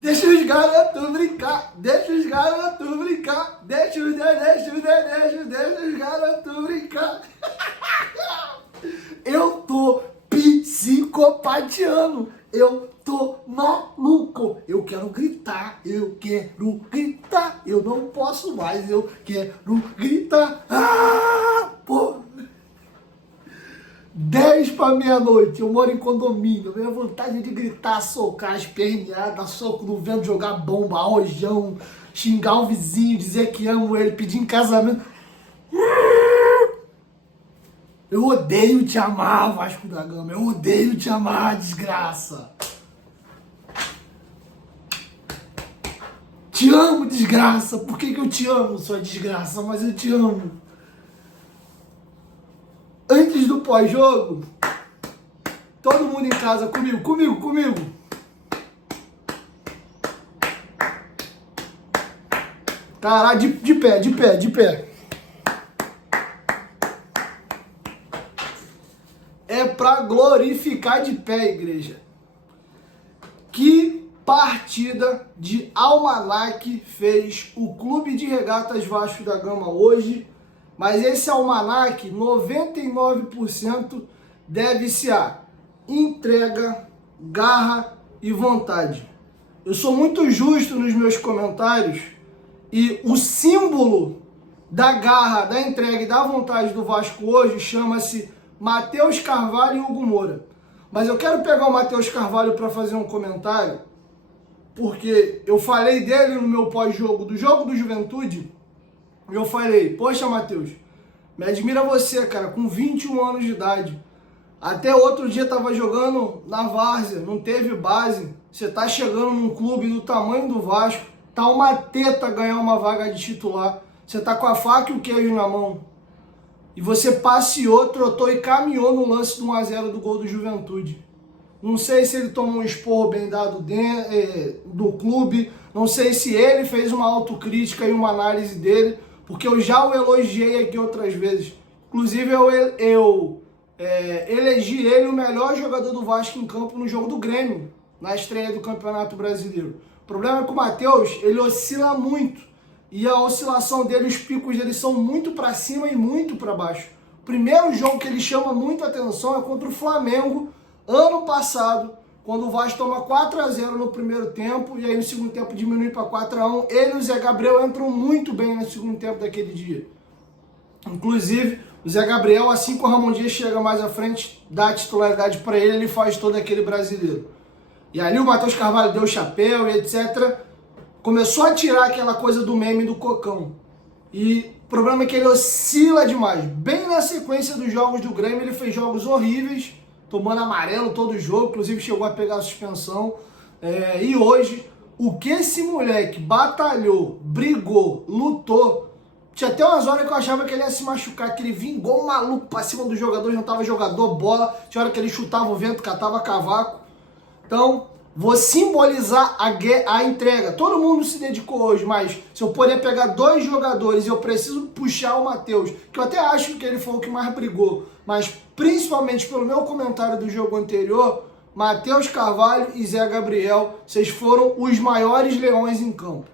Deixa os garotos brincar, deixa os garotos brincar, deixa os garotos brincar. Eu tô psicopatiano, eu tô maluco, eu quero gritar, eu não posso mais, eu quero gritar. Pô. 10 para meia-noite, eu moro em condomínio, minha vontade é de gritar, socar as perneadas, dar soco no vento, jogar bomba, rojão, xingar o vizinho, dizer que amo ele, pedir em casamento. Eu odeio te amar, Vasco da Gama, eu odeio te amar, desgraça. Te amo, desgraça, por que eu te amo, sua desgraça, mas eu te amo. Antes do pós-jogo, todo mundo em casa, comigo. Caralho, de pé. É pra glorificar de pé, igreja. Que partida de almanaque fez o Clube de Regatas Vasco da Gama hoje. Mas esse almanaque, 99% deve-se a entrega, garra e vontade. Eu sou muito justo nos meus comentários e o símbolo da garra, da entrega e da vontade do Vasco hoje chama-se Matheus Carvalho e Hugo Moura. Mas eu quero pegar o Matheus Carvalho para fazer um comentário, porque eu falei dele no meu pós-jogo, do jogo do Juventude. Eu falei, poxa, Matheus, me admira você, cara, com 21 anos de idade. Até outro dia tava jogando na várzea, não teve base. Você tá chegando num clube do tamanho do Vasco, tá uma teta ganhar uma vaga de titular. Você tá com a faca e o queijo na mão. E você passeou, trotou e caminhou no lance do 1-0 do gol do Juventude. Não sei se ele tomou um esporro bem dado do clube, não sei se ele fez uma autocrítica e uma análise dele, porque eu já o elogiei aqui outras vezes. Inclusive, eu elegi ele o melhor jogador do Vasco em campo no jogo do Grêmio, na estreia do Campeonato Brasileiro. O problema é que o Matheus, ele oscila muito. E a oscilação dele, os picos dele são muito para cima e muito para baixo. O primeiro jogo que ele chama muito atenção é contra o Flamengo, ano passado, quando o Vasco toma 4-0 no primeiro tempo, e aí no segundo tempo diminui para 4-1, ele e o Zé Gabriel entram muito bem no segundo tempo daquele dia. Inclusive, o Zé Gabriel, assim que o Ramon Dias chega mais à frente, dá a titularidade para ele, ele faz todo aquele brasileiro. E ali o Matheus Carvalho deu o chapéu e etc. Começou a tirar aquela coisa do meme do Cocão. E o problema é que ele oscila demais. Bem na sequência dos jogos do Grêmio, ele fez jogos horríveis, tomando amarelo todo o jogo, inclusive chegou a pegar a suspensão. E hoje, o que esse moleque batalhou, brigou, lutou, tinha até umas horas que eu achava que ele ia se machucar, que ele vingou um maluco pra cima dos jogadores, não tava jogador, bola, tinha hora que ele chutava o vento, catava cavaco. Então, vou simbolizar a entrega. Todo mundo se dedicou hoje, mas se eu puder pegar 2 jogadores e eu preciso puxar o Matheus, que eu até acho que ele foi o que mais brigou, mas principalmente pelo meu comentário do jogo anterior, Matheus Carvalho e Zé Gabriel, vocês foram os maiores leões em campo.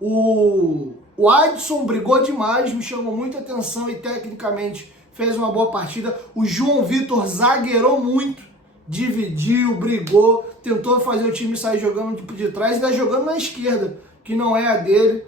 O Adson brigou demais, me chamou muita atenção e tecnicamente fez uma boa partida. O João Vitor zagueirou muito, dividiu, brigou, tentou fazer o time sair jogando tipo de trás e ainda jogando na esquerda, que não é a dele.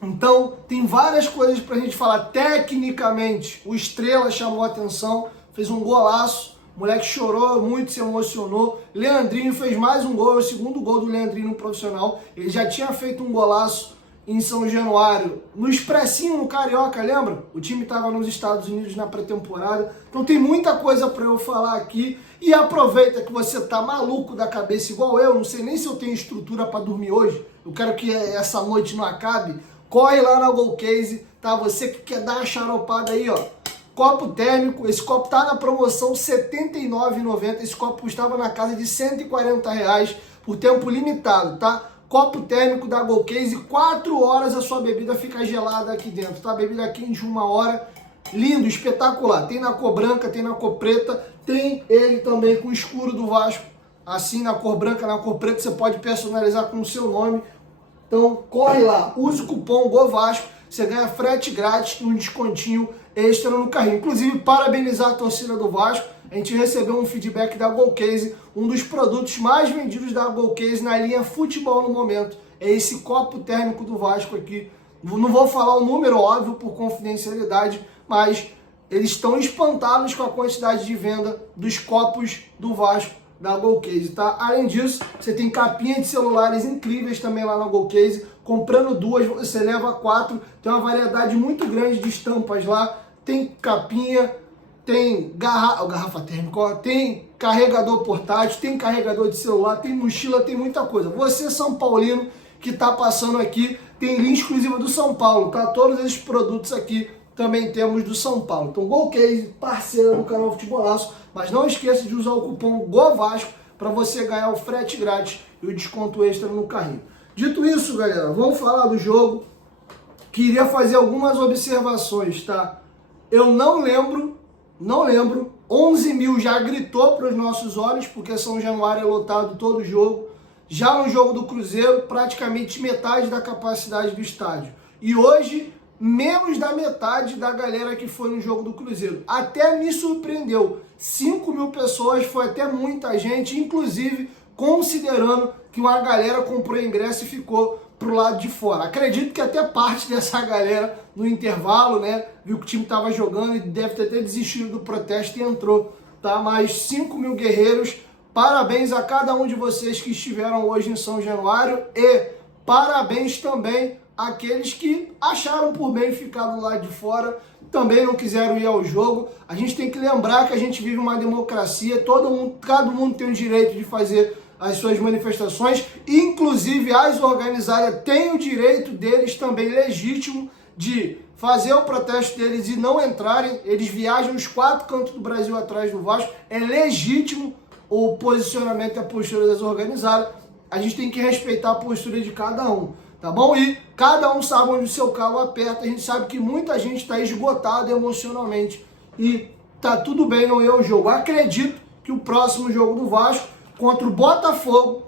Então, tem várias coisas pra gente falar. Tecnicamente, o Estrela chamou a atenção, fez um golaço, o moleque chorou muito, se emocionou. Leandrinho fez mais um gol, é o segundo gol do Leandrinho no profissional. Ele já tinha feito um golaço em São Januário, no Expressinho, no Carioca, lembra? O time estava nos Estados Unidos na pré-temporada. Então tem muita coisa para eu falar aqui. E aproveita que você tá maluco da cabeça igual eu, não sei nem se eu tenho estrutura para dormir hoje. Eu quero que essa noite não acabe. Corre lá na Golcase, tá? Você que quer dar uma charopada aí, ó. Copo térmico, esse copo tá na promoção R$ 79,90. Esse copo custava na casa de R$ 140 por tempo limitado, tá? copo térmico da Golcase, 4 horas a sua bebida fica gelada aqui dentro, tá? Bebida quente 1 hora, lindo, espetacular. Tem na cor branca, tem na cor preta, tem ele também com o escuro do Vasco, assim na cor branca, na cor preta, você pode personalizar com o seu nome. Então corre lá, use o cupom GOVASCO, você ganha frete grátis e um descontinho extra no carrinho. Inclusive, parabenizar a torcida do Vasco, a gente recebeu um feedback da Golcase, um dos produtos mais vendidos da Golcase na linha futebol no momento, é esse copo térmico do Vasco aqui. Não vou falar o número, óbvio, por confidencialidade, mas eles estão espantados com a quantidade de venda dos copos do Vasco da Golcase, tá? Além disso, você tem capinha de celulares incríveis também lá na Golcase. Comprando 2, você leva 4. Tem uma variedade muito grande de estampas lá. Tem capinha, tem garrafa térmica, ó, tem carregador portátil, tem carregador de celular, tem mochila, tem muita coisa. Você, São Paulino, que tá passando aqui, tem linha exclusiva do São Paulo, tá? Todos esses produtos aqui também temos do São Paulo. Então, Golcase, parceira do canal Futebolaço, mas não esqueça de usar o cupom GOVASCO para você ganhar o frete grátis e o desconto extra no carrinho. Dito isso, galera, vamos falar do jogo. Queria fazer algumas observações, tá? Eu não lembro, 11 mil já gritou para os nossos olhos, porque São Januário é lotado todo jogo. Já no jogo do Cruzeiro, praticamente metade da capacidade do estádio. E hoje, menos da metade da galera que foi no jogo do Cruzeiro. Até me surpreendeu. 5 mil pessoas, foi até muita gente, inclusive considerando que uma galera comprou ingresso e ficou pro lado de fora. Acredito que até parte dessa galera no intervalo, né, viu que o time estava jogando e deve ter até desistido do protesto e entrou, tá? Mas 5 mil guerreiros, parabéns a cada um de vocês que estiveram hoje em São Januário e parabéns também àqueles que acharam por bem ficar do lado de fora, também não quiseram ir ao jogo. A gente tem que lembrar que a gente vive uma democracia, cada mundo tem o direito de fazer as suas manifestações, inclusive as organizadas têm o direito deles também legítimo de fazer o protesto deles e não entrarem. Eles viajam os 4 cantos do Brasil atrás do Vasco, é legítimo o posicionamento e a postura das organizadas. A gente tem que respeitar a postura de cada um, tá bom? E cada um sabe onde o seu calo aperta. A gente sabe que muita gente está esgotada emocionalmente e tá tudo bem não ir ao jogo. Acredito que o próximo jogo do Vasco contra o Botafogo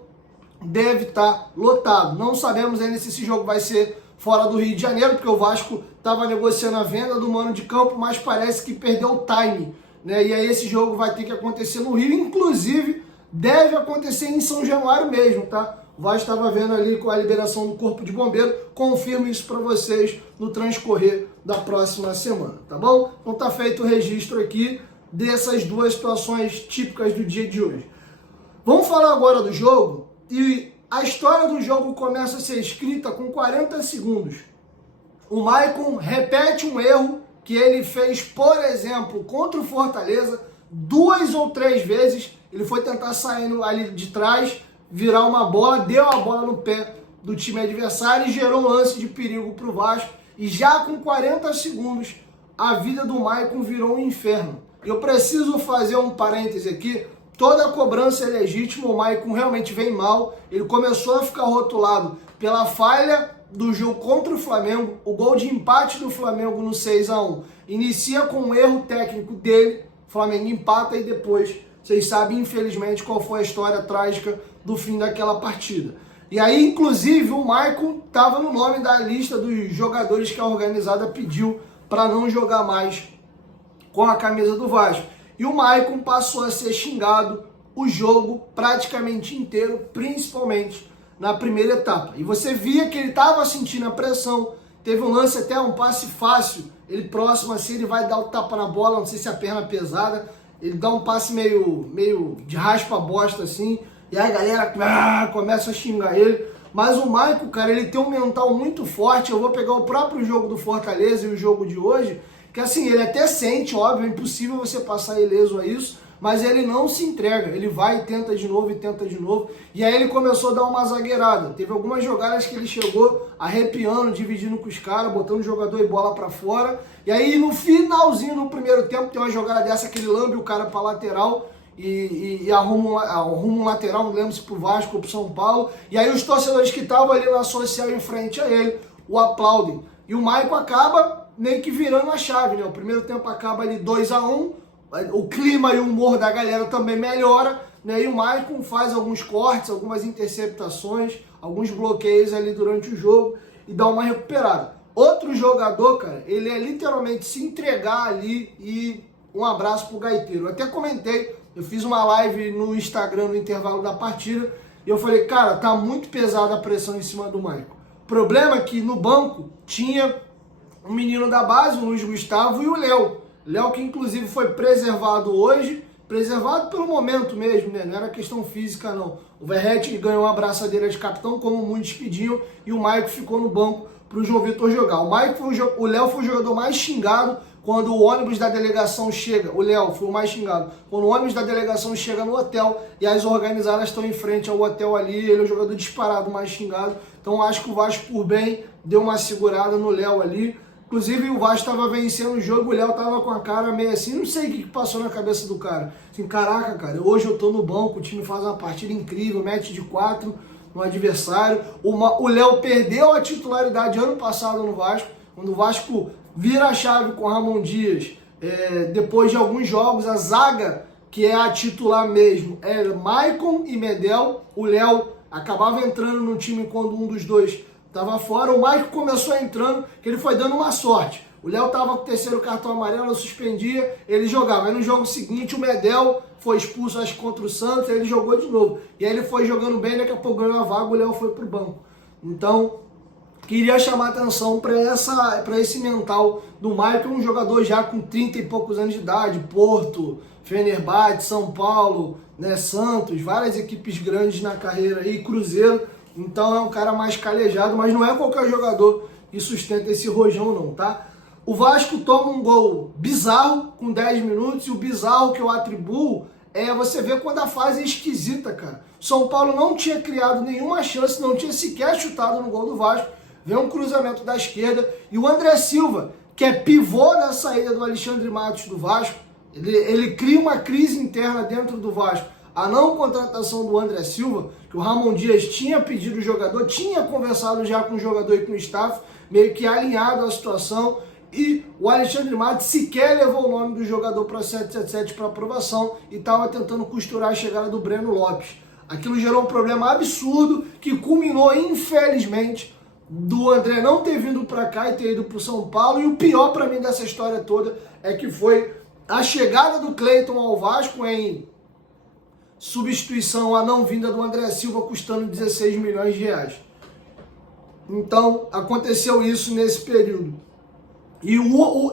deve estar lotado. Não sabemos ainda se esse jogo vai ser fora do Rio de Janeiro, porque o Vasco estava negociando a venda do mano de campo, mas parece que perdeu o time, né? E aí esse jogo vai ter que acontecer no Rio, inclusive deve acontecer em São Januário mesmo, tá? O Vasco estava vendo ali com a liberação do Corpo de Bombeiro, confirmo isso para vocês no transcorrer da próxima semana, tá bom? Então tá feito o registro aqui dessas duas situações típicas do dia de hoje. Vamos falar agora do jogo, e a história do jogo começa a ser escrita com 40 segundos. O Maicon repete um erro que ele fez, por exemplo, contra o Fortaleza, 2 ou 3 vezes. Ele foi tentar sair ali de trás, virar uma bola, deu a bola no pé do time adversário e gerou um lance de perigo para o Vasco. E já com 40 segundos, a vida do Maicon virou um inferno. Eu preciso fazer um parêntese aqui. Toda a cobrança é legítima, o Maicon realmente vem mal. Ele começou a ficar rotulado pela falha do jogo contra o Flamengo, o gol de empate do Flamengo no 6-1. Inicia com um erro técnico dele, o Flamengo empata e depois, vocês sabem, infelizmente, qual foi a história trágica do fim daquela partida. E aí, inclusive, o Maicon estava no nome da lista dos jogadores que a organizada pediu para não jogar mais com a camisa do Vasco. E o Maicon passou a ser xingado o jogo praticamente inteiro, principalmente na primeira etapa. E você via que ele estava sentindo a pressão. Teve um lance até, um passe fácil. Ele próximo assim, ele vai dar o tapa na bola, não sei se a perna é pesada. Ele dá um passe meio de raspa-bosta assim. E aí a galera começa a xingar ele. Mas o Maicon, cara, ele tem um mental muito forte. Eu vou pegar o próprio jogo do Fortaleza e o jogo de hoje. Que assim, ele até sente, óbvio, é impossível você passar ileso a isso, mas ele não se entrega, ele vai e tenta de novo, e aí ele começou a dar uma zagueirada. Teve algumas jogadas que ele chegou arrepiando, dividindo com os caras, botando jogador e bola pra fora, e aí no finalzinho, no primeiro tempo, tem uma jogada dessa que ele lambe o cara pra lateral, e arruma um lateral, não lembro se pro Vasco ou pro São Paulo, e aí os torcedores que estavam ali na social em frente a ele o aplaudem. E o Maicon acaba meio que virando a chave, né? O primeiro tempo acaba ali 2-1, o clima e o humor da galera também melhora, né? E o Maicon faz alguns cortes, algumas interceptações, alguns bloqueios ali durante o jogo e dá uma recuperada. Outro jogador, cara, ele é literalmente se entregar ali e um abraço pro Gaiteiro. Eu até comentei, eu fiz uma live no Instagram no intervalo da partida e eu falei, cara, tá muito pesada a pressão em cima do Maicon. O problema é que no banco tinha um menino da base, o Luiz Gustavo, e o Léo. Léo que inclusive foi preservado hoje, preservado pelo momento mesmo, né? Não era questão física não. O Verratti ganhou uma abraçadeira de capitão, como muitos pediam, e o Maicon ficou no banco para o João Vitor jogar. O Léo foi o jogador mais xingado quando o ônibus da delegação chega. O Léo foi o mais xingado. Quando o ônibus da delegação chega no hotel e as organizadas estão em frente ao hotel ali, ele é o jogador disparado mais xingado. Então acho que o Vasco, por bem, deu uma segurada no Léo ali. Inclusive o Vasco estava vencendo o jogo, o Léo tava com a cara meio assim, não sei o que passou na cabeça do cara. Assim, caraca, cara, hoje eu tô no banco, o time faz uma partida incrível, mete de 4 no adversário. O Léo perdeu a titularidade ano passado no Vasco, quando o Vasco vira a chave com o Ramon Dias. Depois de alguns jogos, a zaga, que é a titular mesmo, é Maicon e Medel. O Léo acabava entrando no time quando um dos dois estava fora. O Maicon começou entrando, que ele foi dando uma sorte. O Léo estava com o terceiro cartão amarelo, suspendia, ele jogava. Aí no jogo seguinte, o Medel foi expulso, acho que contra o Santos, aí ele jogou de novo. E aí ele foi jogando bem, daqui a pouco ganhou a vaga, o Léo foi pro banco. Então, queria chamar atenção para esse mental do Maicon, um jogador já com 30 e poucos anos de idade, Porto, Fenerbahçe, São Paulo, né, Santos, várias equipes grandes na carreira aí, Cruzeiro. Então é um cara mais calejado, mas não é qualquer jogador que sustenta esse rojão não, tá? O Vasco toma um gol bizarro com 10 minutos, e o bizarro que eu atribuo é você ver quando a fase é esquisita, cara. São Paulo não tinha criado nenhuma chance, não tinha sequer chutado no gol do Vasco. Vem um cruzamento da esquerda e o André Silva, que é pivô na saída do Alexandre Matos do Vasco, ele cria uma crise interna dentro do Vasco. A não contratação do André Silva, que o Ramon Dias tinha pedido o jogador, tinha conversado já com o jogador e com o staff, meio que alinhado à situação, e o Alexandre Matos sequer levou o nome do jogador para 777 para aprovação e estava tentando costurar a chegada do Breno Lopes. Aquilo gerou um problema absurdo que culminou, infelizmente, do André não ter vindo para cá e ter ido para o São Paulo. E o pior para mim dessa história toda é que foi a chegada do Cleiton ao Vasco em substituição à não vinda do André Silva, custando 16 milhões de reais. Então, aconteceu isso nesse período. E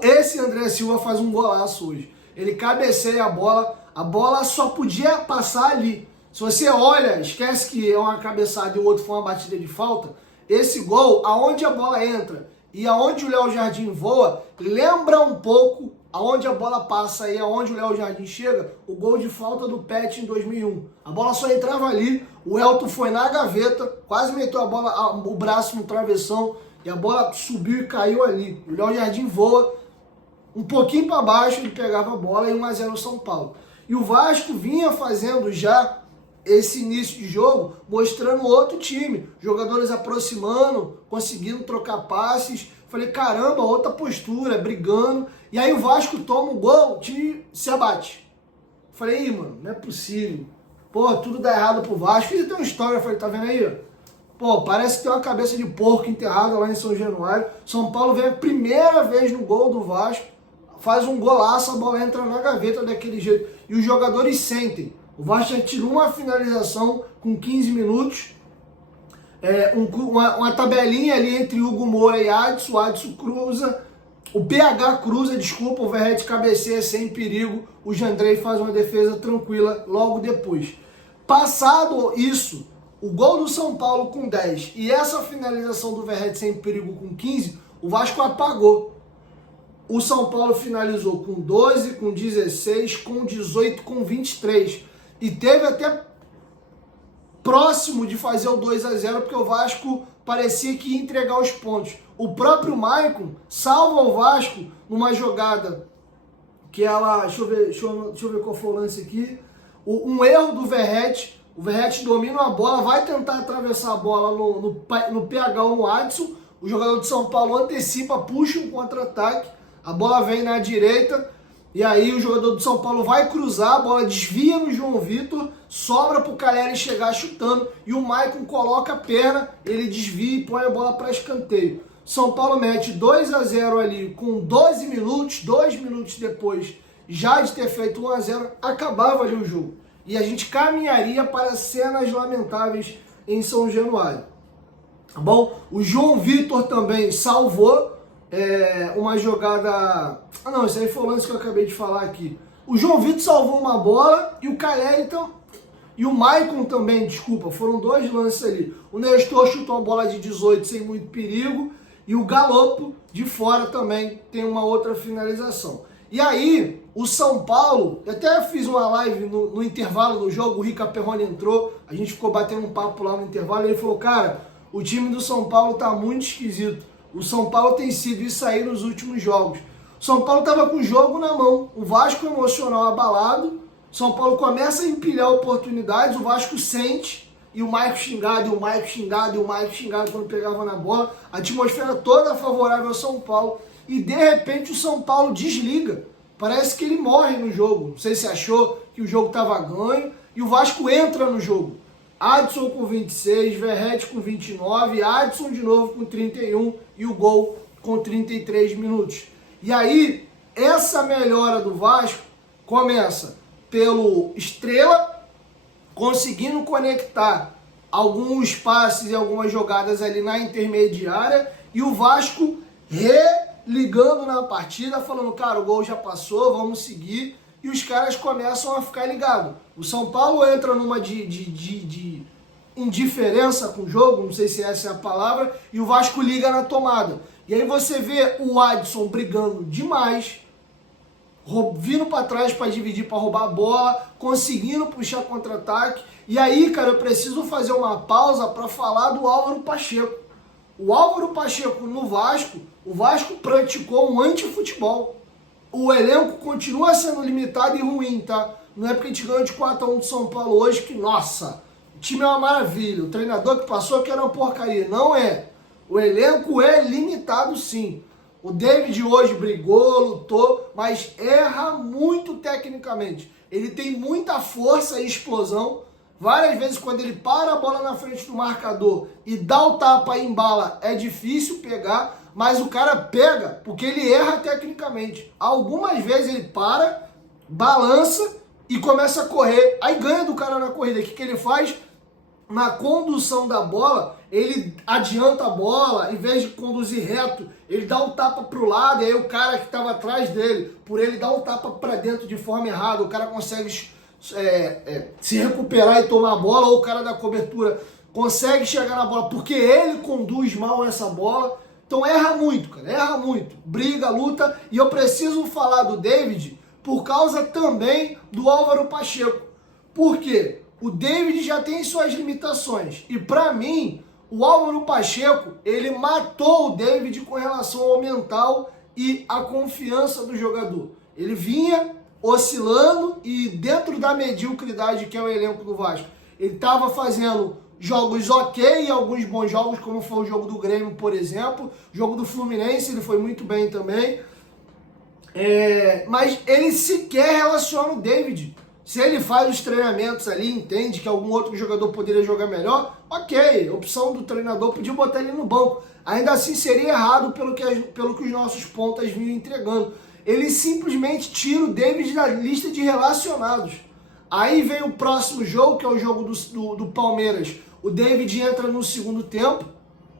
esse André Silva faz um golaço hoje. Ele cabeceia a bola só podia passar ali. Se você olha, esquece que é uma cabeçada e o outro foi uma batida de falta, esse gol, aonde a bola entra e aonde o Léo Jardim voa, lembra um pouco aonde a bola passa e aonde o Léo Jardim chega, o gol de falta do Pet em 2001. A bola só entrava ali, o Elton foi na gaveta, quase meteu o braço no travessão e a bola subiu e caiu ali. O Léo Jardim voa um pouquinho para baixo, ele pegava a bola e 1-0 São Paulo. E o Vasco vinha fazendo já esse início de jogo, mostrando outro time, jogadores aproximando, conseguindo trocar passes. Falei, caramba, outra postura, brigando. E aí o Vasco toma um gol, o time se abate. Falei, mano, não é possível. Pô, tudo dá errado pro Vasco. E tem uma história, falei, tá vendo aí? Pô, parece que tem uma cabeça de porco enterrada lá em São Januário. São Paulo vem a primeira vez no gol do Vasco, faz um golaço, a bola entra na gaveta daquele jeito. E os jogadores sentem. O Vasco já tirou uma finalização com 15 minutos, uma tabelinha ali entre Hugo Moura e Adson. O Adson cruza, o PH cruza, desculpa, o Verratti cabeceia sem perigo, o Jandrei faz uma defesa tranquila logo depois. Passado isso, o gol do São Paulo com 10 e essa finalização do Verratti sem perigo com 15, o Vasco apagou. O São Paulo finalizou com 12, com 16, com 18, com 23. E teve até próximo de fazer o 2-0, porque o Vasco parecia que ia entregar os pontos. O próprio Maicon salva o Vasco numa jogada que ela... Deixa eu ver qual foi o lance aqui. Um erro do Verratti, o Verratti domina a bola, vai tentar atravessar a bola no PH ou no Adson, o jogador de São Paulo antecipa, puxa um contra-ataque, a bola vem na direita, e aí o jogador do São Paulo vai cruzar, a bola desvia no João Vitor, sobra para o Caleri chegar chutando, e o Maicon coloca a perna, ele desvia e põe a bola para escanteio. São Paulo mete 2-0 ali com 12 minutos, 2 minutos depois, já de ter feito 1-0, acabava ali o jogo. E a gente caminharia para cenas lamentáveis em São Januário. Tá bom? O João Vitor também salvou uma jogada... Ah não, esse aí foi o lance que eu acabei de falar aqui. O João Vitor salvou uma bola e o Caleri então... E o Maicon também, desculpa, foram 2 lances ali. O Nestor chutou uma bola de 18 sem muito perigo e o Galopo de fora também tem uma outra finalização. E aí, o São Paulo, eu até fiz uma live no intervalo do jogo, o Rica Perrone entrou, a gente ficou batendo um papo lá no intervalo, e ele falou, cara, o time do São Paulo tá muito esquisito. O São Paulo tem sido isso aí nos últimos jogos. O São Paulo tava com o jogo na mão, o Vasco emocional abalado, o São Paulo começa a empilhar oportunidades, o Vasco sente, e o Maicon xingado, e o Maicon xingado, e o Maicon xingado quando pegava na bola, a atmosfera toda favorável ao São Paulo. E de repente o São Paulo desliga. Parece que ele morre no jogo. Não sei se achou que o jogo estava ganho. E o Vasco entra no jogo. Adson com 26, Verratti com 29, Adson de novo com 31 e o gol com 33 minutos. E aí, essa melhora do Vasco começa pelo Estrela conseguindo conectar alguns passes e algumas jogadas ali na intermediária e o Vasco ligando na partida, falando, cara, o gol já passou, vamos seguir, e os caras começam a ficar ligados. O São Paulo entra numa de indiferença com o jogo, não sei se essa é a palavra, e o Vasco liga na tomada. E aí você vê o Adson brigando demais, vindo para trás para dividir, para roubar a bola, conseguindo puxar contra-ataque. E aí, cara, eu preciso fazer uma pausa para falar do Álvaro Pacheco. O Álvaro Pacheco no Vasco, o Vasco praticou um antifutebol. O elenco continua sendo limitado e ruim, tá? Não é porque a gente ganhou de 4-1 de São Paulo hoje que, nossa, o time é uma maravilha. O treinador que passou que era uma porcaria. Não é. O elenco é limitado sim. O David hoje brigou, lutou, mas erra muito tecnicamente. Ele tem muita força e explosão. Várias vezes quando ele para a bola na frente do marcador e dá o tapa e embala, é difícil pegar, mas o cara pega porque ele erra tecnicamente. Algumas vezes ele para, balança e começa a correr, aí ganha do cara na corrida. O que ele faz? Na condução da bola, ele adianta a bola, em vez de conduzir reto, ele dá um tapa para o lado, e aí o cara que estava atrás dele, por ele dar um tapa para dentro de forma errada, o cara consegue se recuperar e tomar a bola, ou o cara da cobertura consegue chegar na bola porque ele conduz mal essa bola. Então erra muito, cara, erra muito, briga, luta. E eu preciso falar do David por causa também do Álvaro Pacheco. Por quê? O David já tem suas limitações e para mim o Álvaro Pacheco, ele matou o David com relação ao mental e a confiança do jogador. Ele vinha oscilando e dentro da mediocridade que é o elenco do Vasco, ele estava fazendo jogos ok e alguns bons jogos, como foi o jogo do Grêmio, por exemplo. O jogo do Fluminense, ele foi muito bem também. Mas ele sequer relaciona o David. Se ele faz os treinamentos ali, entende que algum outro jogador poderia jogar melhor, ok, opção do treinador, podia botar ele no banco. Ainda assim seria errado pelo que os nossos pontas vinham entregando. Ele simplesmente tira o David da lista de relacionados. Aí vem o próximo jogo, que é o jogo do Palmeiras. O David entra no segundo tempo,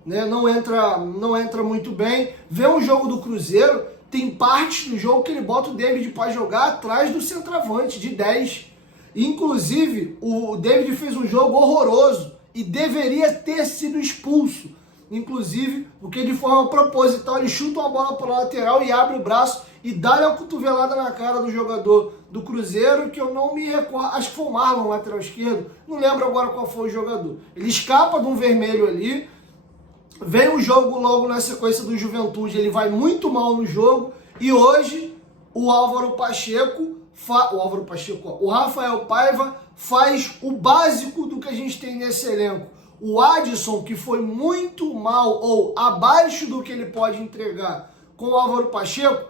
né? Não entra muito bem. Vem o jogo do Cruzeiro, tem partes do jogo que ele bota o David para jogar atrás do centroavante, de 10. Inclusive, o David fez um jogo horroroso e deveria ter sido expulso. Inclusive, porque de forma proposital ele chuta uma bola para a lateral e abre o braço e dá-lhe uma cotovelada na cara do jogador do Cruzeiro, que eu não me recordo, acho que foi o Marlon, lateral esquerdo, não lembro agora qual foi o jogador. Ele escapa de um vermelho ali, vem o jogo logo na sequência do Juventude, ele vai muito mal no jogo, e hoje o Álvaro Pacheco o Álvaro Pacheco, o Rafael Paiva faz o básico do que a gente tem nesse elenco. O Adson, que foi muito mal ou abaixo do que ele pode entregar com o Álvaro Pacheco,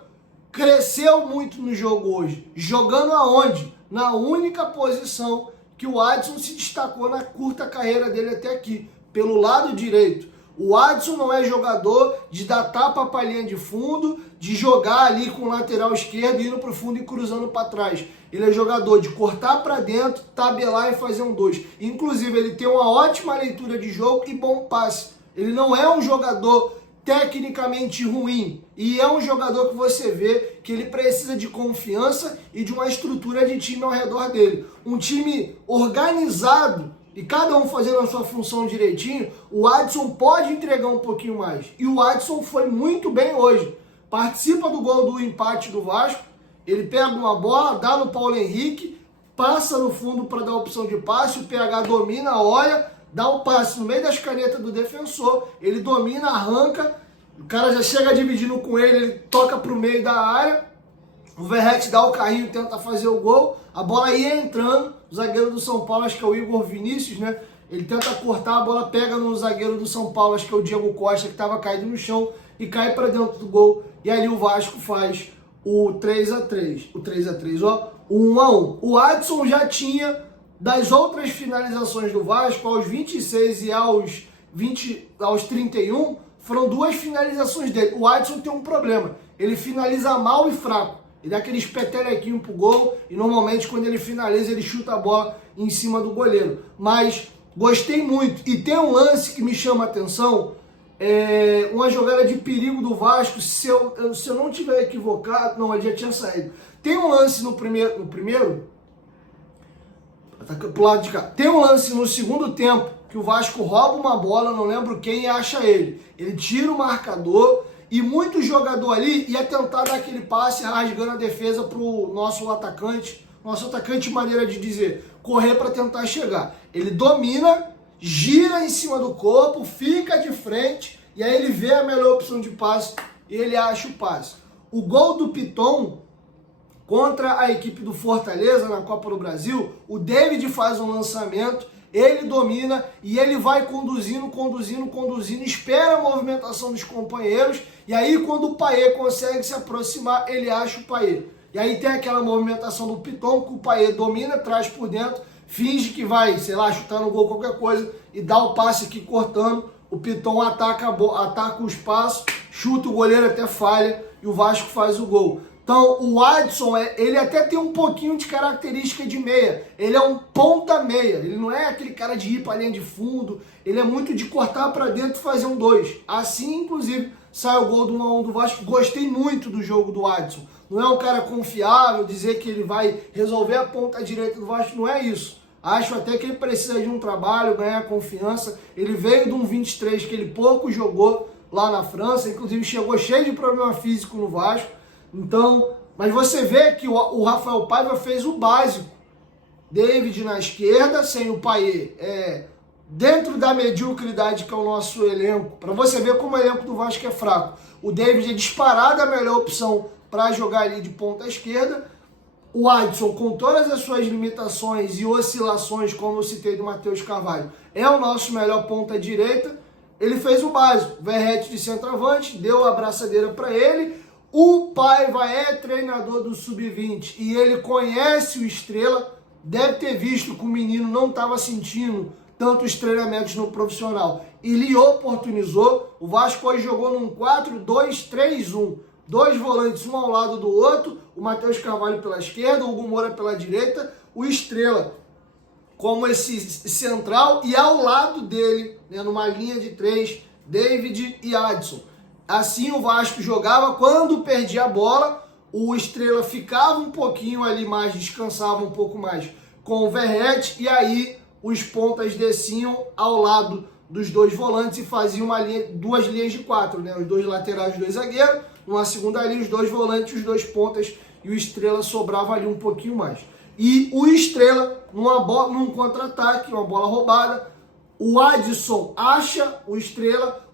cresceu muito no jogo hoje. Jogando aonde? Na única posição que o Adson se destacou na curta carreira dele até aqui, pelo lado direito. O Adson não é jogador de dar tapa para a linha de fundo, de jogar ali com o lateral esquerdo, indo para o fundo e cruzando para trás. Ele é jogador de cortar para dentro, tabelar e fazer um 2. Inclusive, ele tem uma ótima leitura de jogo e bom passe. Ele não é um jogador tecnicamente ruim. E é um jogador que você vê que ele precisa de confiança e de uma estrutura de time ao redor dele. Um time organizado e cada um fazendo a sua função direitinho, o Adson pode entregar um pouquinho mais. E o Adson foi muito bem hoje. Participa do gol do empate do Vasco, ele pega uma bola, dá no Paulo Henrique, passa no fundo para dar a opção de passe, o PH domina, olha, dá o passe no meio das canetas do defensor, ele domina, arranca, o cara já chega dividindo com ele, ele toca para o meio da área, o Verratti dá o carrinho, tenta fazer o gol, a bola ia entrando, o zagueiro do São Paulo, acho que é o Igor Vinícius, né? Ele tenta cortar, a bola pega no zagueiro do São Paulo, acho que é o Diego Costa, que estava caído no chão, e cai para dentro do gol, e ali o Vasco faz o 3-3, o 3-3, ó, o 1-1. O Adson já tinha, das outras finalizações do Vasco, aos 26 e aos 31, foram duas finalizações dele. O Adson tem um problema, ele finaliza mal e fraco. Ele dá aquele petelequinho pro gol e normalmente quando ele finaliza ele chuta a bola em cima do goleiro. Mas gostei muito. E tem um lance que me chama a atenção, uma jogada de perigo do Vasco, se eu não tiver equivocado, não, ele já tinha saído. Tem um lance no primeiro, tá pro lado de cá. Tem um lance no segundo tempo que o Vasco rouba uma bola, não lembro quem, e acha ele. Ele tira o marcador e muito jogador ali ia tentar dar aquele passe rasgando a defesa pro nosso atacante, maneira de dizer, correr para tentar chegar. Ele domina, gira em cima do corpo, fica de frente e aí ele vê a melhor opção de passe e ele acha o passe. O gol do Piton contra a equipe do Fortaleza na Copa do Brasil, o David faz um lançamento, ele domina e ele vai conduzindo, espera a movimentação dos companheiros e aí quando o Payet consegue se aproximar, ele acha o Payet. E aí tem aquela movimentação do Piton que o Payet domina, traz por dentro, finge que vai, sei lá, chutar no gol qualquer coisa e dá o passe aqui cortando, o Piton ataca o espaço, chuta o goleiro até falha e o Vasco faz o gol. Então o Adson, ele até tem um pouquinho de característica de meia, ele é um ponta meia, ele não é aquele cara de ir para a linha de fundo, ele é muito de cortar para dentro e fazer um 2. Assim, inclusive, sai o gol do 1-1 do Vasco, gostei muito do jogo do Adson. Não é um cara confiável, dizer que ele vai resolver a ponta direita do Vasco, não é isso. Acho até que ele precisa de um trabalho, ganhar confiança. Ele veio de um 23 que ele pouco jogou lá na França, inclusive chegou cheio de problema físico no Vasco. Então, mas você vê que o Rafael Paiva fez o básico. David na esquerda, sem o Payet, dentro da mediocridade que é o nosso elenco, para você ver como o elenco do Vasco é fraco. O David é disparado a melhor opção para jogar ali de ponta esquerda. O Adson, com todas as suas limitações e oscilações, como eu citei do Matheus Carvalho, é o nosso melhor ponta direita. Ele fez o básico, Verratti de centroavante, deu a abraçadeira para ele. O Paiva é treinador do Sub-20 e ele conhece o Estrela, deve ter visto que o menino não estava sentindo tantos treinamentos no profissional. Ele oportunizou, o Vasco hoje jogou num 4-2-3-1. 2 volantes, um ao lado do outro, o Matheus Carvalho pela esquerda, o Hugo Moura pela direita, o Estrela como esse central e ao lado dele, né, numa linha de 3, David e Adson. Assim o Vasco jogava, quando perdia a bola, o Estrela ficava um pouquinho ali mais, descansava um pouco mais com o Verratti, e aí os pontas desciam ao lado dos 2 volantes e faziam duas linhas de 4, né? Os 2 laterais, os 2 zagueiros, numa segunda linha, os 2 volantes, os 2 pontas, e o Estrela sobrava ali um pouquinho mais. E o Estrela, num contra-ataque, uma bola roubada, o Adson acha o Estrela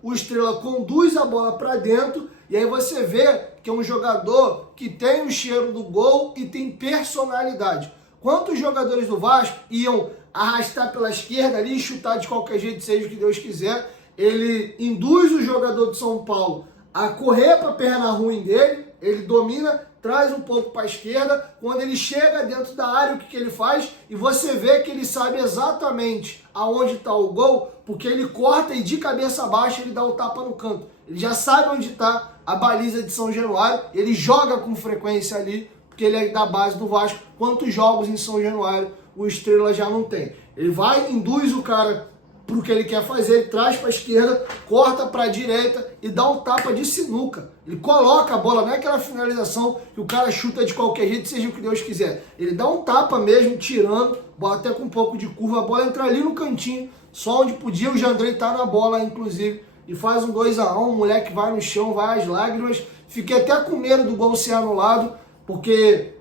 conduz a bola para dentro E aí você vê que é um jogador que tem o cheiro do gol e tem personalidade. Quantos jogadores do Vasco iam arrastar pela esquerda ali, chutar de qualquer jeito, seja o que Deus quiser, ele induz o jogador de São Paulo a correr para a perna ruim dele, ele domina, traz um pouco para a esquerda, quando ele chega dentro da área, o que ele faz? E você vê que ele sabe exatamente aonde está o gol, porque ele corta e de cabeça baixa ele dá o tapa no canto. Ele já sabe onde está a baliza de São Januário, ele joga com frequência ali, porque ele é da base do Vasco. Quantos jogos em São Januário o Estrela já não tem? Ele vai, induz o cara para o que ele quer fazer, ele traz para a esquerda, corta para a direita e dá um tapa de sinuca. Ele coloca a bola, não é aquela finalização que o cara chuta de qualquer jeito, seja o que Deus quiser. Ele dá um tapa mesmo, tirando, bola até com um pouco de curva, a bola entra ali no cantinho, só onde podia, o Jandrei tá na bola, inclusive, e faz um 2-1, o moleque vai no chão, vai às lágrimas. Fiquei até com medo do gol ser anulado, porque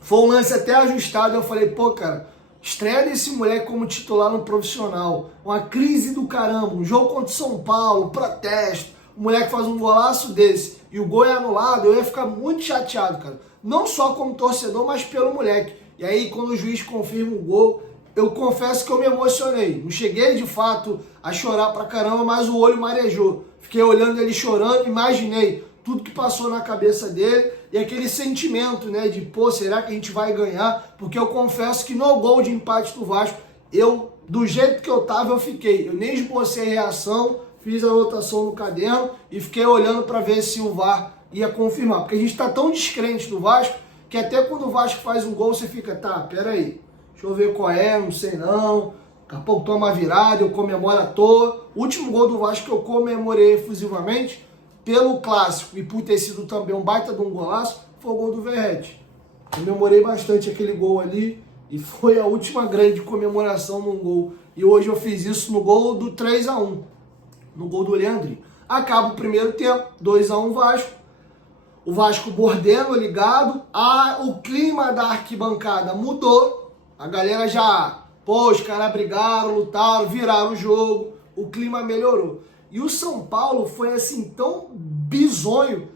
foi um lance até ajustado, eu falei, pô, cara, estreia desse moleque como titular no profissional, uma crise do caramba, um jogo contra o São Paulo, protesto, o moleque faz um golaço desse e o gol é anulado, eu ia ficar muito chateado, cara. Não só como torcedor, mas pelo moleque. E aí, quando o juiz confirma o gol, eu confesso que eu me emocionei. Não cheguei, de fato, a chorar pra caramba, mas o olho marejou. Fiquei olhando ele chorando, imaginei tudo que passou na cabeça dele e aquele sentimento, né, de, pô, será que a gente vai ganhar? Porque eu confesso que no gol de empate do Vasco, do jeito que eu tava, eu fiquei. Eu nem esbocei reação, fiz a anotação no caderno e fiquei olhando para ver se o VAR ia confirmar. Porque a gente tá tão descrente do Vasco, que até quando o Vasco faz um gol, você fica, tá, peraí, deixa eu ver qual é, não sei não. Daqui a pouco toma virada, eu comemoro à toa. O último gol do Vasco que eu comemorei efusivamente, pelo clássico e por ter sido também um baita de um golaço, foi o gol do Verratti. Comemorei bastante aquele gol ali e foi a última grande comemoração num gol. E hoje eu fiz isso no gol do 3-1, no gol do Leandrinho. Acaba o primeiro tempo, 2-1 Vasco. O Vasco bordendo, ligado. O clima da arquibancada mudou. A galera já, pô, os caras brigaram, lutaram, viraram o jogo. O clima melhorou. E o São Paulo foi assim tão bizonho,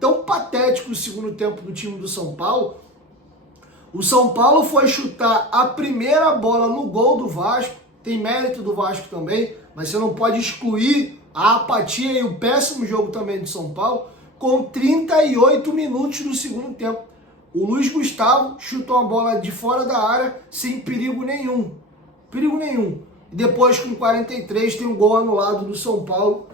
tão patético o segundo tempo do time do São Paulo. O São Paulo foi chutar a primeira bola no gol do Vasco, tem mérito do Vasco também, mas você não pode excluir a apatia e o péssimo jogo também do São Paulo, com 38 minutos do segundo tempo. O Luiz Gustavo chutou a bola de fora da área sem perigo nenhum. Perigo nenhum. E depois, com 43, tem um gol anulado do São Paulo.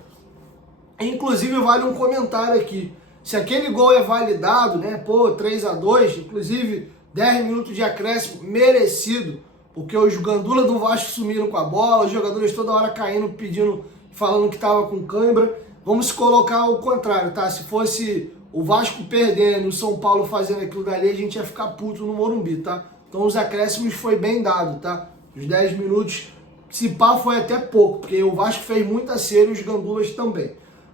Inclusive, vale um comentário aqui. Se aquele gol é validado, né? Pô, 3-2, inclusive 10 minutos de acréscimo, merecido. Porque os gandula do Vasco sumiram com a bola, os jogadores toda hora caindo, pedindo, falando que tava com cãibra. Vamos colocar ao contrário, tá? Se fosse o Vasco perdendo, o São Paulo fazendo aquilo dali, a gente ia ficar puto no Morumbi, tá? Então os acréscimos foi bem dado, tá? Os 10 minutos, se pá, foi até pouco, porque o Vasco fez muita cera e os gandulas também,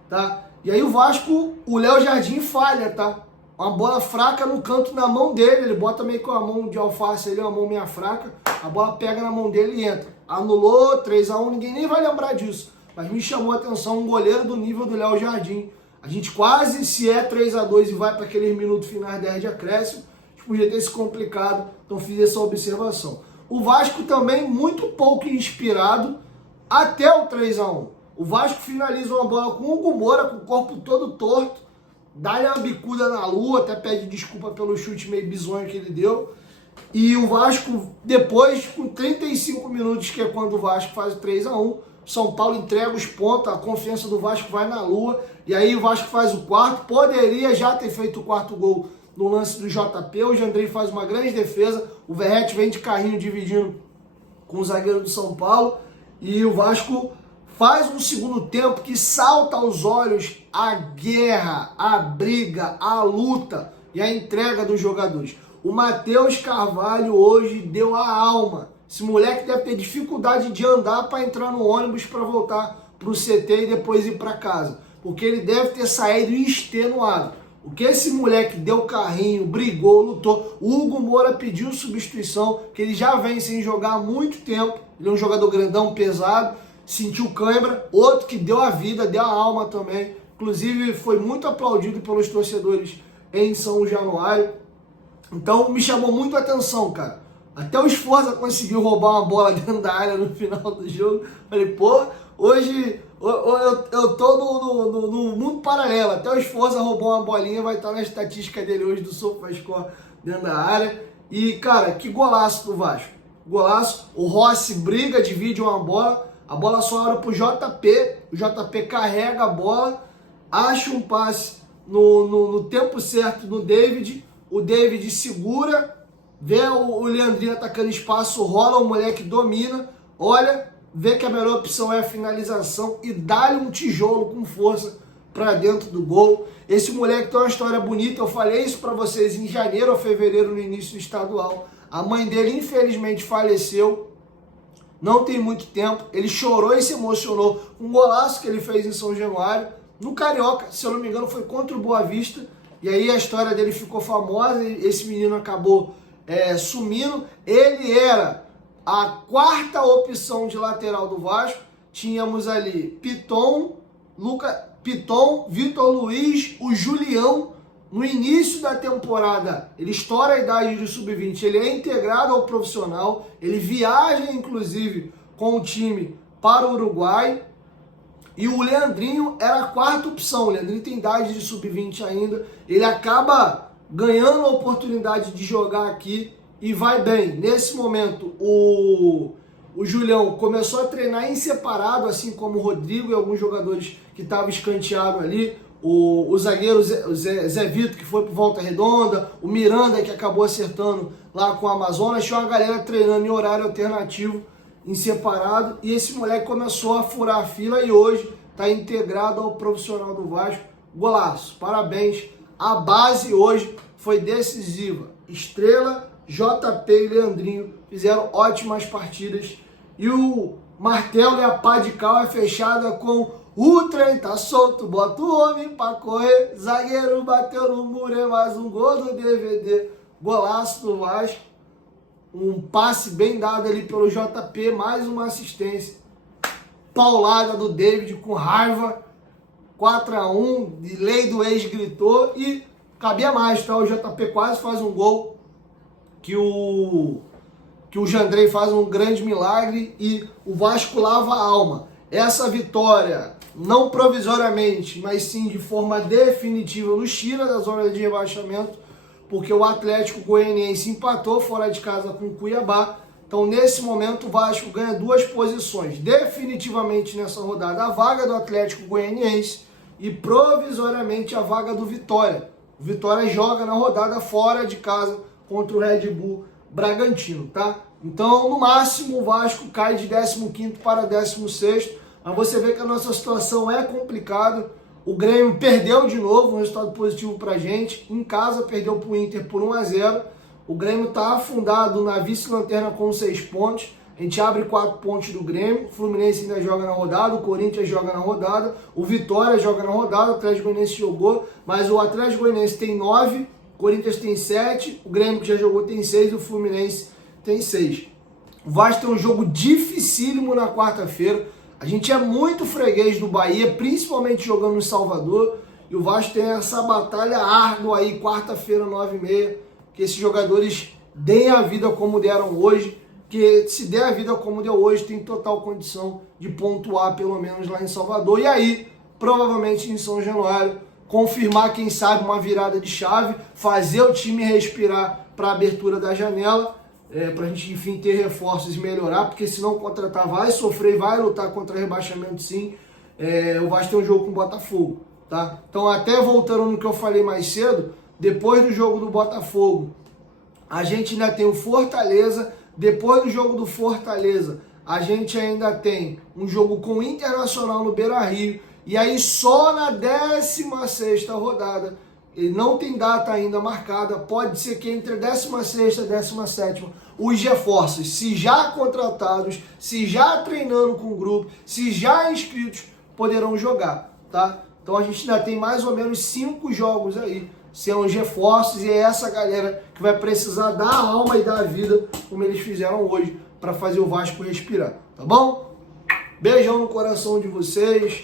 tá? E aí o Vasco, o Léo Jardim falha, tá? Uma bola fraca no canto na mão dele, ele bota meio com a mão de alface ali, uma mão meio fraca, a bola pega na mão dele e entra. Anulou, 3-1, ninguém nem vai lembrar disso. Mas me chamou a atenção um goleiro do nível do Léo Jardim. A gente quase, se é 3-2 e vai para aqueles minutos finais 10 de acréscimo, a gente podia ter se complicado, então fiz essa observação. O Vasco também muito pouco inspirado até o 3-1. O Vasco finaliza uma bola com o Hugo Moura, com o corpo todo torto, dá-lhe uma bicuda na lua, até pede desculpa pelo chute meio bizonho que ele deu. E o Vasco, depois, com 35 minutos, que é quando o Vasco faz o 3-1, São Paulo entrega os pontos, a confiança do Vasco vai na lua, e aí o Vasco faz o quarto, poderia já ter feito o quarto gol no lance do JP, o Jandrei faz uma grande defesa, o Verratti vem de carrinho dividindo com o zagueiro do São Paulo, e o Vasco faz um segundo tempo que salta aos olhos a guerra, a briga, a luta e a entrega dos jogadores. O Matheus Carvalho hoje deu a alma. Esse moleque deve ter dificuldade de andar para entrar no ônibus para voltar para o CT e depois ir para casa, porque ele deve ter saído extenuado. O que esse moleque deu carrinho, brigou, lutou. O Hugo Moura pediu substituição, que ele já vem sem jogar há muito tempo. Ele é um jogador grandão, pesado, sentiu cãibra. Outro que deu a vida, deu a alma também. inclusive foi muito aplaudido pelos torcedores em São Januário. Então me chamou muito a atenção, cara. Até o Sforza conseguiu roubar uma bola dentro da área no final do jogo. Falei, pô, hoje eu tô no mundo paralelo. Até o Sforza roubou uma bolinha, vai estar na estatística dele hoje do SofaScore dentro da área. E, cara, que golaço do Vasco. Golaço. O Rossi briga, divide uma bola. A bola sobra pro JP. O JP carrega a bola, acha um passe no tempo certo no David. O David segura, vê o Leandrinho atacando espaço, rola, o moleque domina, olha, vê que a melhor opção é a finalização e dá-lhe um tijolo com força para dentro do gol. Esse moleque tem uma história bonita, eu falei isso para vocês em janeiro ou fevereiro no início do estadual. A mãe dele infelizmente faleceu, não tem muito tempo, ele chorou e se emocionou com um golaço que ele fez em São Januário, no Carioca, se eu não me engano foi contra o Boa Vista, e aí a história dele ficou famosa, e esse menino acabou sumindo. Ele era a quarta opção de lateral do Vasco, tínhamos ali Piton, Vitor Luiz, o Julião. No início da temporada, ele estoura a idade de sub-20, ele é integrado ao profissional, ele viaja inclusive com o time para o Uruguai, e o Leandrinho era a quarta opção. O Leandrinho tem idade de sub-20 ainda, ele acaba ganhando a oportunidade de jogar aqui e vai bem. Nesse momento, o Julião começou a treinar em separado, assim como o Rodrigo e alguns jogadores que estavam escanteados ali. O zagueiro Zé Vitor, que foi para Volta Redonda, o Miranda, que acabou acertando lá com o Amazonas, tinha uma galera treinando em horário alternativo, em separado, e esse moleque começou a furar a fila e hoje está integrado ao profissional do Vasco. Golaço, parabéns. A base hoje foi decisiva. Estrela, JP e Leandrinho fizeram ótimas partidas, e o martelo e a pá de cal é fechada com o trem tá solto, bota o homem pra correr, zagueiro bateu no muro, é mais um gol do DVD, golaço do Vasco, um passe bem dado ali pelo JP, mais uma assistência, paulada do David com raiva, 4-1, de lei do ex gritou e cabia mais, tá? O JP quase faz um gol, que o Jandrei faz um grande milagre e o Vasco lava a alma. Essa vitória, não provisoriamente, mas sim de forma definitiva, nos tira da zona de rebaixamento, porque o Atlético Goianiense empatou fora de casa com o Cuiabá. Então, nesse momento, o Vasco ganha 2 posições. Definitivamente nessa rodada, a vaga do Atlético Goianiense e provisoriamente a vaga do Vitória. O Vitória joga na rodada fora de casa contra o Red Bull Bragantino, tá? Então, no máximo, o Vasco cai de 15º para 16º. Mas você vê que a nossa situação é complicada. O Grêmio perdeu de novo, um resultado positivo pra gente. Em casa perdeu pro Inter por 1-0. O Grêmio tá afundado na vice-lanterna com 6 pontos. A gente abre 4 pontos do Grêmio. O Fluminense ainda joga na rodada, o Corinthians joga na rodada, o Vitória joga na rodada, o Atlético Goianiense jogou, mas o Atlético Goianiense tem 9, o Corinthians tem 7, o Grêmio que já jogou tem 6 e o Fluminense tem 6. O Vasco tem um jogo dificílimo na quarta-feira. A gente é muito freguês do Bahia, principalmente jogando em Salvador. E o Vasco tem essa batalha árdua aí, quarta-feira, 9h30. Que esses jogadores deem a vida como deram hoje. Que se der a vida como deu hoje, tem total condição de pontuar, pelo menos lá em Salvador. E aí, provavelmente em São Januário, confirmar, quem sabe, uma virada de chave. Fazer o time respirar para a abertura da janela. Para a gente, enfim, ter reforços e melhorar, porque se não contratar vai sofrer, vai lutar contra rebaixamento sim. O Vasco tem um jogo com o Botafogo, tá? Então, até voltando no que eu falei mais cedo, depois do jogo do Botafogo, a gente ainda tem o Fortaleza, depois do jogo do Fortaleza, a gente ainda tem um jogo com o Internacional no Beira-Rio, e aí só na 16ª rodada, ele não tem data ainda marcada, pode ser que entre a 16ª e a 17ª, os reforços, se já contratados, se já treinando com o grupo, se já inscritos, poderão jogar, tá? Então a gente ainda tem mais ou menos 5 jogos aí, são os reforços, e é essa galera que vai precisar dar a alma e dar a vida, como eles fizeram hoje, para fazer o Vasco respirar, tá bom? Beijão no coração de vocês.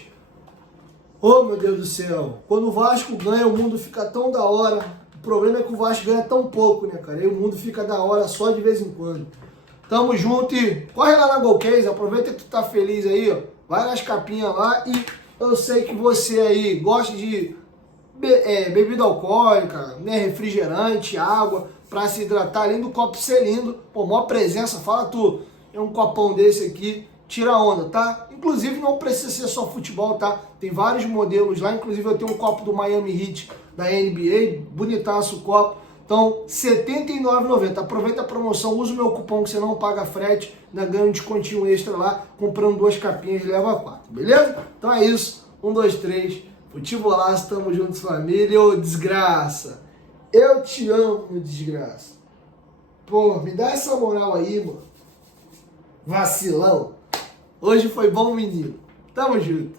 Oh, meu Deus do céu. Quando o Vasco ganha, o mundo fica tão da hora. O problema é que o Vasco ganha tão pouco, né, cara? E o mundo fica da hora só de vez em quando. Tamo junto e corre lá na Golcase, aproveita que tu tá feliz aí, ó. Vai nas capinhas lá e eu sei que você aí gosta de bebida alcoólica, né, refrigerante, água, pra se hidratar, além do copo ser lindo. Pô, maior presença, fala tu. É um copão desse aqui, tira onda, tá? Inclusive não precisa ser só futebol, tá? Tem vários modelos lá, inclusive eu tenho um copo do Miami Heat da NBA, bonitaço o copo. Então, R$ 79,90. Aproveita a promoção, usa o meu cupom que você não paga frete, ainda ganha um descontinho extra lá, comprando 2 capinhas, leva 4, beleza? Então é isso, 1, 2, 3, futebolaço, tamo juntos família, ô desgraça, eu te amo, desgraça. Pô, me dá essa moral aí, mano, vacilão, hoje foi bom, menino, tamo junto.